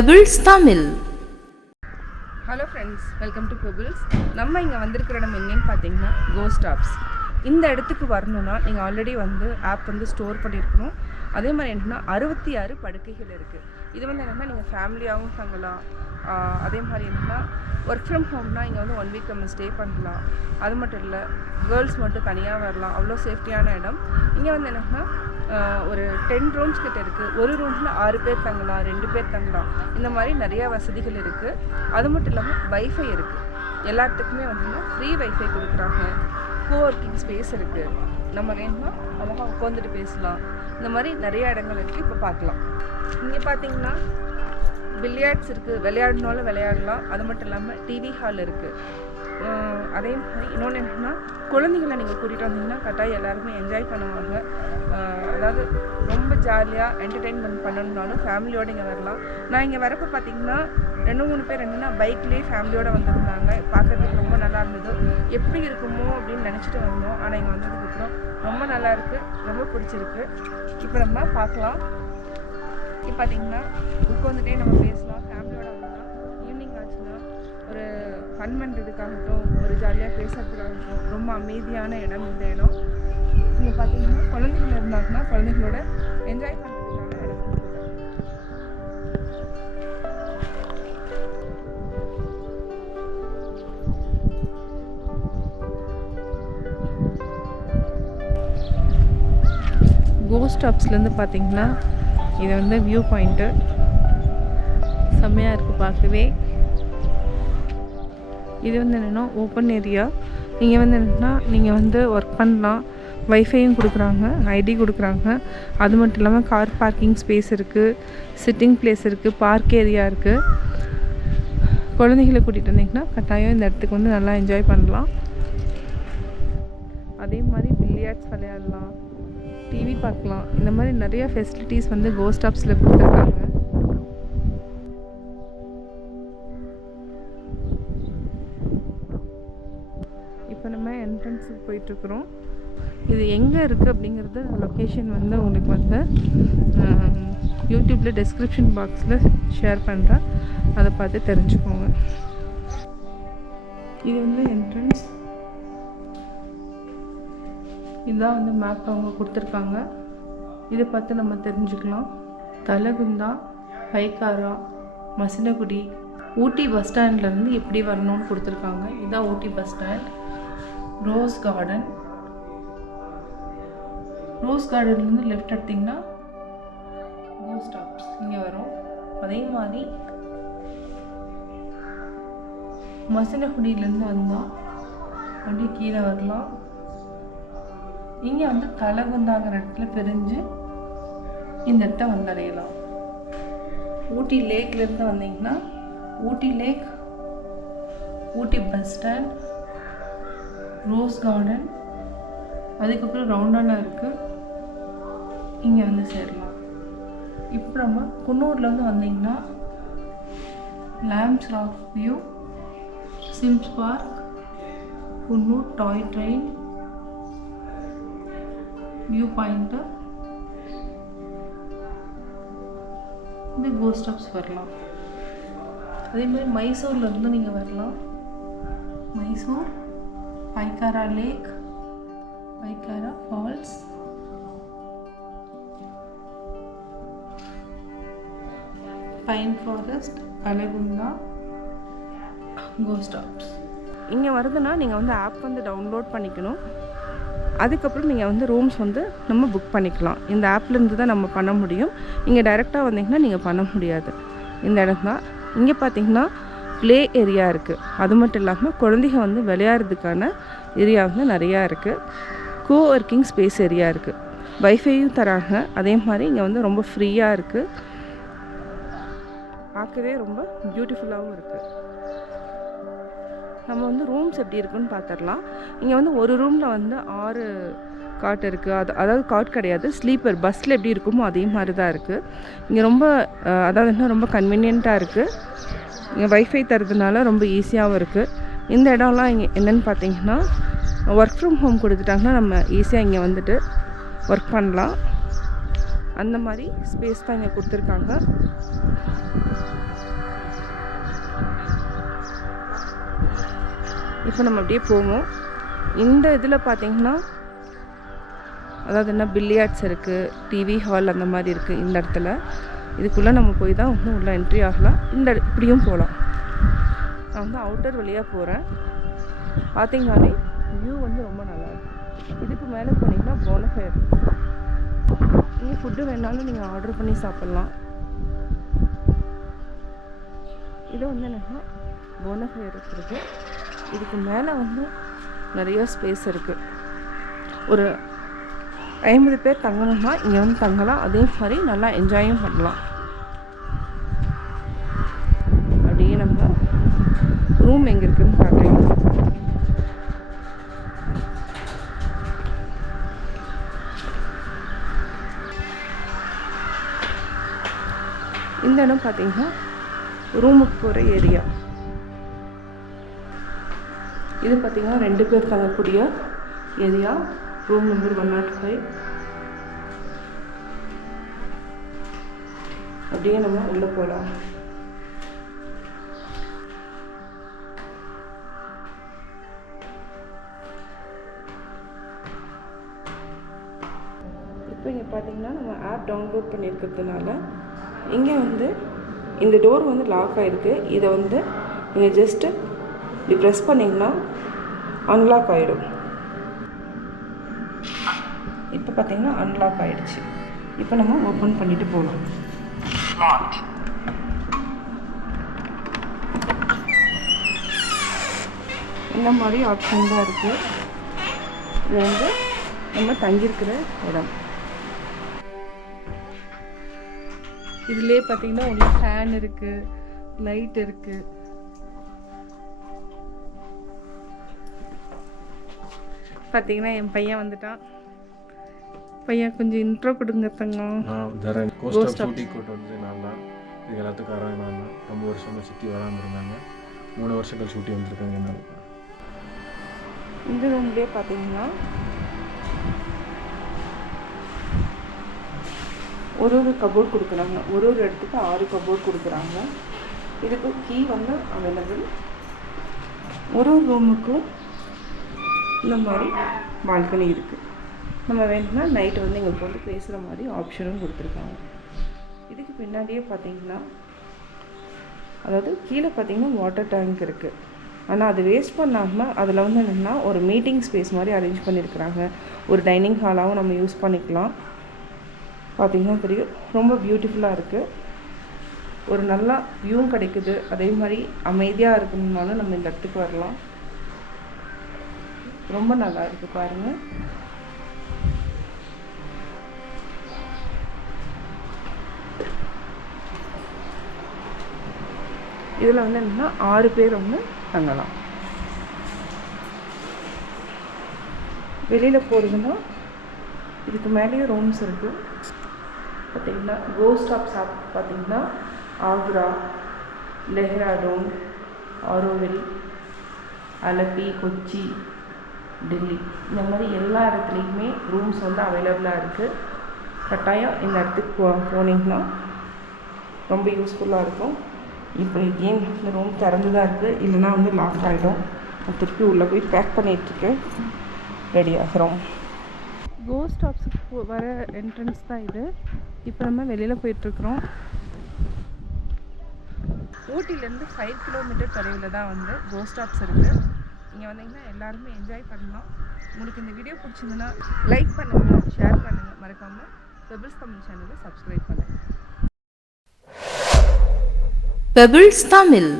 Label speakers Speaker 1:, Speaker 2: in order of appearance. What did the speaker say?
Speaker 1: Pebbles Tamil
Speaker 2: hello friends welcome to Pebbles நம்ம இங்கே வந்திருக்கிற இடம் எங்கேன்னு பார்த்தீங்கன்னா கோஸ்ட் ஆப்ஸ் இந்த இடத்துக்கு வரணும்னா நீங்கள் ஆல்ரெடி வந்து ஆப் வந்து ஸ்டோர் பண்ணியிருக்கணும். அதே மாதிரி என்னன்னா அறுபத்தி ஆறு படுக்கைகள் இருக்குது இது வந்து என்னென்னா நீங்கள் ஃபேமிலியாகவும் தங்கலாம். அதே மாதிரி என்னென்னா ஒர்க் ஃப்ரம் ஹோம்னால் இங்கே வந்து ஒன் வீக் நம்ம ஸ்டே பண்ணலாம். அது மட்டும் இல்லை கேர்ள்ஸ் மட்டும் தனியாக வரலாம். அவ்வளோ சேஃப்டியான இடம். இங்கே வந்து என்னென்னா ஒரு டென் ரூம்ஸ் கிட்ட இருக்குது ஒரு ரூமில் ஆறு பேர் தங்கலாம் ரெண்டு பேர் தங்கலாம். இந்த மாதிரி நிறையா வசதிகள் இருக்குது அது மட்டும் இல்லாமல் வைஃபை இருக்குது எல்லாத்துக்குமே வந்து ஃப்ரீ வைஃபை கொடுக்குறாங்க. கோஒர்க்கிங் ஸ்பேஸ் இருக்குது நம்ம வேணும்னா அழகாக உட்காந்துட்டு பேசலாம். இந்த மாதிரி நிறைய இடங்கள் இருக்குது இப்போ பார்க்கலாம். இங்கே பார்த்தீங்கன்னா பில்லியார்ட்ஸ் இருக்குது விளையாடனாலும் விளையாடலாம். அது மட்டும் இல்லாமல் டிவி ஹால் இருக்குது அதே மாதிரி இன்னொன்று என்னென்னா குழந்தைங்கள நீங்கள் கூட்டிகிட்டு வந்தீங்கன்னா கட்டாயம் எல்லாருமே என்ஜாய் பண்ணுவாங்க. அதாவது ரொம்ப ஜாலியாக என்டர்டெயின்மெண்ட் பண்ணணுன்னாலும் ஃபேமிலியோடு இங்கே வரலாம். நான் இங்கே வரப்போ பார்த்தீங்கன்னா ரெண்டு மூணு பேர் என்னென்னா பைக்லேயே ஃபேமிலியோடு வந்திருந்தாங்க. பார்க்கறதுக்கு ரொம்ப நல்லா இருந்தது. எப்படி இருக்குமோ அப்படின்னு நினச்சிட்டு வந்தோம். ஆனால் இங்கே வந்ததுக்கப்புறம் ரொம்ப நல்லா இருக்குது ரொம்ப பிடிச்சிருக்கு. இப்போ நம்ம பார்க்கலாம். இப்போ பார்த்தீங்கன்னா உட்காந்துட்டே நம்ம பேசலாம். ஃபேமிலியோட வந்தோம்னா ஈவினிங் ஆச்சுன்னா ஒரு ஃபன் பண்ணுறதுக்காகட்டும் ஒரு ஜாலியாக பேசுறதுக்காகட்டும் ரொம்ப அமைதியான இடம் இந்த இடம். இங்கே பார்த்தீங்கன்னா குழந்தைகள் இருந்தாங்கன்னா குழந்தைகளோட என்ஜாய் பண்ண போஸ்ட் ஸ்டாப்ஸ்லேருந்து பார்த்தீங்கன்னா இது வந்து வியூ பாயிண்ட்டு செம்மையாக இருக்குது பார்க்கவே. இது வந்து என்னென்னா ஓப்பன் ஏரியா நீங்கள் வந்து என்னென்னா நீங்கள் வந்து ஒர்க் பண்ணலாம். வைஃபையும் கொடுக்குறாங்க ஐடி கொடுக்குறாங்க. அது மட்டும் இல்லாமல் கார் பார்க்கிங் ஸ்பேஸ் இருக்குது சிட்டிங் பிளேஸ் இருக்குது பார்க் ஏரியா இருக்குது குழந்தைகளை கூட்டிகிட்டு வந்தீங்கன்னா கட்டாயம் இந்த இடத்துக்கு வந்து நல்லா என்ஜாய் பண்ணலாம். அதே மாதிரி பில்லியார்ட்ஸ் விளையாடலாம். டிவி பார்க்கலாம். இந்த மாதிரி நிறைய ஃபெசிலிட்டிஸ் வந்து கோஸ்ட் ஆப்ஸில் கொடுத்துருக்காங்க. இப்போ நம்ம என்ட்ரன்ஸுக்கு போயிட்டுருக்குறோம். இது எங்கே இருக்குது அப்படிங்கிறது லொக்கேஷன் வந்து உங்களுக்கு வந்து யூடியூப்பில் டெஸ்கிரிப்ஷன் பாக்ஸில் ஷேர் பண்ணுறேன் அதை பார்த்து தெரிஞ்சுக்கோங்க. இது வந்து என்ட்ரன்ஸ் இதுதான் வந்து மேப் அவங்க கொடுத்துருக்காங்க. இதை பார்த்து நம்ம தெரிஞ்சுக்கலாம். தலகுந்தா பைக்காரா மசினகுடி ஊட்டி பஸ் ஸ்டாண்ட்லேருந்து எப்படி வரணும்னு கொடுத்துருக்காங்க. இதுதான் Ooty bus stand rose garden rose கார்டன்லேருந்து left எடுத்திங்கன்னா கோ ஸ்டாப்ஸ் இங்கே வரும். அதே மாதிரி மசினகுடியிலேருந்து வந்தால் அப்படியே கீழே வரலாம். இங்கே வந்து தலகுந்தாங்கிற இடத்துல பிரிஞ்சு இந்த இடத்த வந்தடையலாம் ஊட்டி லேக்லேருந்து வந்தீங்கன்னா Ooty lake Ooty bus stand rose garden அதுக்கப்புறம் ரவுண்டானா இருக்குது இங்கே வந்து சேரலாம். இப்போ நம்ம குன்னூர்லேருந்து வந்தீங்கன்னா Lamb's rock view Sims park Coonoor toy train view point இந்த கோஸ்ட் ஸ்டாப்ஸ் வரலாம். அதே மாதிரி மைசூர்லேருந்து நீங்கள் வரலாம். Mysore Pykara lake Pykara falls pine forest Alakunda ghost stops இங்கே வருதுன்னா நீங்கள் வந்து ஆப் வந்து டவுன்லோட் பண்ணிக்கணும். அதுக்கப்புறம் நீங்கள் வந்து ரூம்ஸ் வந்து நம்ம புக் பண்ணிக்கலாம். இந்த ஆப்லேருந்து தான் நம்ம பண்ண முடியும். இங்கே டைரெக்டாக வந்தீங்கன்னா நீங்கள் பண்ண முடியாது. இந்த இடம் தான். இங்கே பார்த்தீங்கன்னா ப்ளே ஏரியா இருக்குது அது மட்டும் இல்லாமல் குழந்தைங்க வந்து விளையாடுறதுக்கான ஏரியா வந்து நிறையா இருக்குது கோ ஒர்க்கிங் ஸ்பேஸ் ஏரியா இருக்குது வைஃபையும் தராங்க. அதே மாதிரி இங்கே வந்து ரொம்ப ஃப்ரீயாக இருக்குது பார்க்கவே ரொம்ப பியூட்டிஃபுல்லாகவும் இருக்குது நம்ம வந்து ரூம்ஸ் எப்படி இருக்குன்னு பார்த்துடலாம் இங்கே வந்து ஒரு ரூமில் வந்து ஆறு காட் இருக்குது அது அதாவது காட் கிடையாது. ஸ்லீப்பர் பஸ்ஸில் எப்படி இருக்குமோ அதே மாதிரி தான் இருக்குது இங்கே ரொம்ப அதாவது என்ன ரொம்ப கன்வீனியண்ட்டாக இருக்குது இங்கே வைஃபை தரதுனால ரொம்ப ஈஸியாகவும் இருக்குது இந்த இடம்லாம் இங்கே என்னென்னு பார்த்தீங்கன்னா ஒர்க் ஃப்ரம் ஹோம் கொடுத்துட்டாங்கன்னா நம்ம ஈஸியாக இங்கே வந்துட்டு ஒர்க் பண்ணலாம். அந்த மாதிரி ஸ்பேஸ் தான் இங்கே கொடுத்துருக்காங்க. இப்போ நம்ம அப்படியே போவோம். இந்த இதில் பார்த்தீங்கன்னா அதாவது என்ன பில்லியார்ட்ஸ் இருக்குது டிவி ஹால் அந்த மாதிரி இருக்குது இந்த இடத்துல. இதுக்குள்ளே நம்ம போய் தான் இன்னும் உள்ளே என்ட்ரி ஆகலாம். இந்த இப்படியும் போகலாம். நான் வந்து அவுட்டர் வழியாக போகிறேன் பார்த்தீங்கன்னாலே வியூ வந்து ரொம்ப நல்லா இருக்கும் இதுக்கு மேலே போனீங்கன்னா போனஃபயர் நீங்கள் ஃபுட்டு வேணாலும் நீங்கள் ஆர்டர் பண்ணி சாப்பிட்லாம். இது வந்து என்னென்னா போனஃபயர் இருக்குது இதுக்கு மேலே வந்து நிறைய ஸ்பேஸ் இருக்குது ஒரு ஐம்பது பேர் தங்கணும்னா இங்கே வந்து தங்கலாம். அதே மாதிரி நல்லா என்ஜாயும் பண்ணலாம். அப்படியே நம்ம ரூம் எங்கே இருக்குன்னு பார்க்கலாம். இந்த இடம் பார்த்தீங்கன்னா ரூமுக்கு போகிற ஏரியா இது பார்த்தீங்கன்னா ரெண்டு பேர் தங்கக்கூடிய area. Room number one nought five அப்படியே நம்ம உள்ளே போகலாம் இப்போ இங்கே பார்த்தீங்கன்னா நம்ம ஆப் டவுன்லோட் பண்ணியிருக்கிறதுனால இங்கே வந்து இந்த டோர் வந்து லாக் ஆகிருக்கு இதை வந்து நீங்கள் ஜஸ்ட்டு இப்படி ப்ரெஸ் பண்ணிங்கன்னா அன்லாக் ஆகிடும் இப்போ பார்த்தீங்கன்னா அன்லாக் ஆகிடுச்சு இப்போ நம்ம ஓப்பன் பண்ணிட்டு போகலாம். இந்த மாதிரி ஆப்ஷன் தான் இருக்குது இது வந்து நம்ம தங்கியிருக்கிற இடம். இதுலேயே பார்த்தீங்கன்னா உள்ள ஃபேன் இருக்குது லைட் இருக்குது பார்த்தீங்கன்னா என் பையன் வந்துட்டான். பையன் கொஞ்சம் இன்ட்ரோ கொடுங்க தங்கம்.
Speaker 1: கோஸ்ட் ஆஃப் ஊட்டி கூட்டு வந்து நான் தான் இது எல்லாத்துக்கும் காரணம் நான் தான். ரொம்ப வருஷமாக சுற்றி வராமல் இருந்தாங்க. மூணு வருஷம் கழிச்சு ஊட்டி வந்திருக்காங்க என்னால்.
Speaker 2: இந்த ரூம்லேயே பார்த்தீங்கன்னா ஒரு ஒரு கபோர்ட் கொடுக்குறாங்க. ஒரு ஒரு இடத்துக்கு ஆறு கபோர்ட் கொடுக்குறாங்க. இதுக்கு கீ வந்து அவைலபிள் ஒரு ஒரு ரூமுக்கும் இந்த மாதிரி பால்கனி இருக்குது நம்ம வேணும்னா நைட்டு வந்து எங்களுக்கு வந்து பேசுகிற மாதிரி ஆப்ஷனும் கொடுத்துருக்காங்க. இதுக்கு பின்னாடியே பார்த்தீங்கன்னா அதாவது கீழே பார்த்தீங்கன்னா வாட்டர் டேங்க் இருக்குது ஆனால் அது வேஸ்ட் பண்ணாமல் அதில் வந்து என்னென்னா ஒரு மீட்டிங் ஸ்பேஸ் மாதிரி அரேஞ்ச் பண்ணியிருக்கிறாங்க ஒரு டைனிங் ஹாலாகவும் நம்ம யூஸ் பண்ணிக்கலாம். பார்த்திங்கன்னா தெரியும். ரொம்ப பியூட்டிஃபுல்லாக இருக்குது ஒரு நல்ல வியூவும் கிடைக்குது. அதே மாதிரி அமைதியாக இருக்கணும்னாலும் நம்ம இந்த இடத்துக்கு வரலாம். ரொம்ப நல்லா இருக்குது பாருங்கள் இதில் வந்து என்னென்னா ஆறு பேர் வந்து தங்கலாம். வெளியில் போகிறதுன்னா இதுக்கு மேலேயும் ரூம்ஸ் இருக்குது பார்த்திங்கன்னா கோஸ்ட் ஆஃப் ஷாப் பார்த்திங்கன்னா ஆக்ரா டெஹ்ராடூன் ஆரோவில் அலப்பி கொச்சி டெல்லி. இந்த மாதிரி எல்லா இடத்துலையுமே ரூம்ஸ் வந்து அவைலபிளாக இருக்குது கட்டாயம் இந்த இடத்துக்கு போ போனீங்கன்னா ரொம்ப யூஸ்ஃபுல்லாக இருக்கும். இப்போ ஏன் இந்த ரூம் திறந்து தான் இருக்குது இல்லைன்னா வந்து லாக் ஆகிடும் நான் திருப்பி உள்ளே போய் பேக் பண்ணிகிட்ருக்கேன் ரெடி ஆகிறோம். கோஸ்ட் ஸ்டாப்ஸுக்கு வர என்ட்ரன்ஸ் தான் இது. இப்போ நம்ம வெளியில் போயிட்டுருக்குறோம். ஊட்டிலேருந்து ஃபைவ் கிலோமீட்டர் தொலைவில் தான் வந்து கோஸ்ட் ஸ்டாப்ஸ் இருக்குது இங்கே வந்தீங்கன்னா எல்லாருமே என்ஜாய் பண்ணலாம். உங்களுக்கு இந்த வீடியோ பிடிச்சிருந்ததுன்னா லைக் பண்ணுங்கள் ஷேர் பண்ணுங்கள் மறக்காமல் பெபிள்ஸ் தமிழ் சேனலை சப்ஸ்கிரைப் பண்ணுங்கள்
Speaker 3: பெபிள்ஸ் தமிழ்.